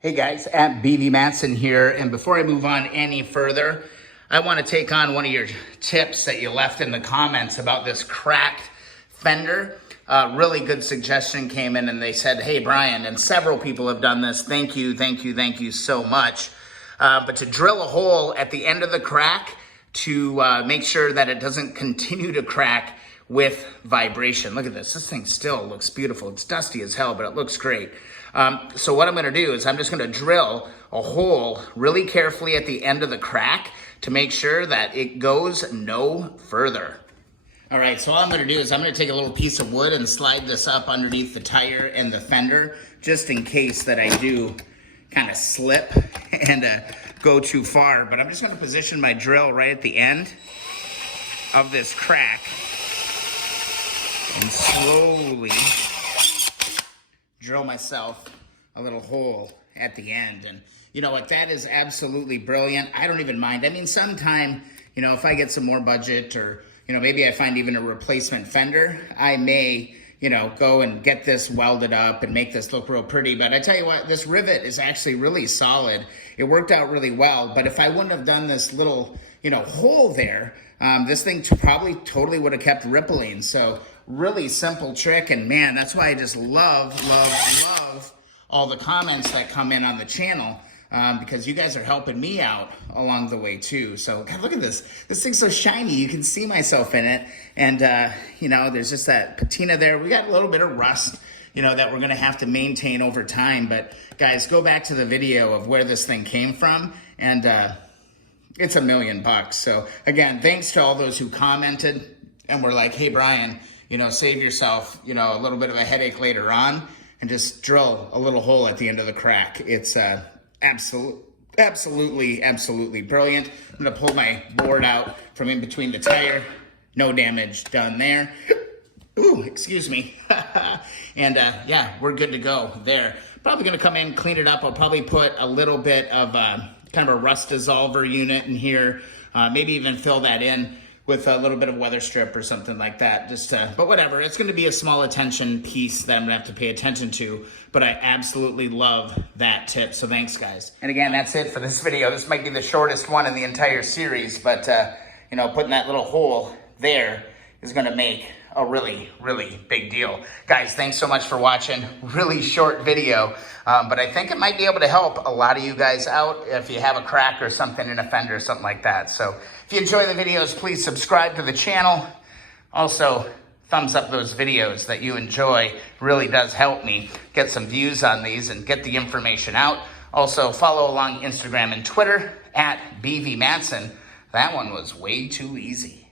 Hey guys, at BV Matson here, and before I move on any further, I want to take on one of your tips that you left in the comments about this cracked fender. Really good suggestion came in and they said, hey Brian, and several people have done this, thank you so much. But to drill a hole at the end of the crack to make sure that it doesn't continue to crack with vibration. Look at this thing still looks beautiful. It's dusty as hell, but it looks great. So what I'm gonna do is I'm just gonna drill a hole really carefully at the end of the crack to make sure that it goes no further. All right, so all I'm gonna do is I'm gonna take a little piece of wood and slide this up underneath the tire and the fender, just in case that I do kind of slip and go too far. But I'm just gonna position my drill right at the end of this crack and slowly drill myself a little hole at the end. And you know what, that is absolutely brilliant. I don't even mind. I mean, sometime, you know, if I get some more budget or, you know, maybe I find even a replacement fender, I may, you know, go and get this welded up and make this look real pretty. But I tell you what, this rivet is actually really solid. It worked out really well. But if I wouldn't have done this little, you know, hole there, this thing probably totally would have kept rippling. So really simple trick, and man, that's why I just love all the comments that come in on the channel, because you guys are helping me out along the way too. So God, look at this thing's so shiny, you can see myself in it. And you know, there's just that patina there. We got a little bit of rust, you know, that we're gonna have to maintain over time. But guys, go back to the video of where this thing came from, and it's $1 million. So again, thanks to all those who commented and were like, hey Brian, you know, save yourself, you know, a little bit of a headache later on and just drill a little hole at the end of the crack. It's absolutely brilliant. I'm gonna pull my board out from in between the tire. No damage done there. Ooh, excuse me. And yeah, we're good to go there. Probably gonna come in, clean it up. I'll probably put a little bit of kind of a rust dissolver unit in here. Maybe even fill that in with a little bit of weather strip or something like that. Just, but whatever, it's gonna be a small attention piece that I'm gonna have to pay attention to, but I absolutely love that tip, so thanks guys. And again, that's it for this video. This might be the shortest one in the entire series, but you know, putting that little hole there is gonna make a really big deal. Guys, thanks so much for watching. Really short video, but I think it might be able to help a lot of you guys out if you have a crack or something in a fender or something like that. So if you enjoy the videos, please subscribe to the channel. Also, thumbs up those videos that you enjoy. Really does help me get some views on these and get the information out. Also, follow along Instagram and Twitter at BV Matson. That one was way too easy.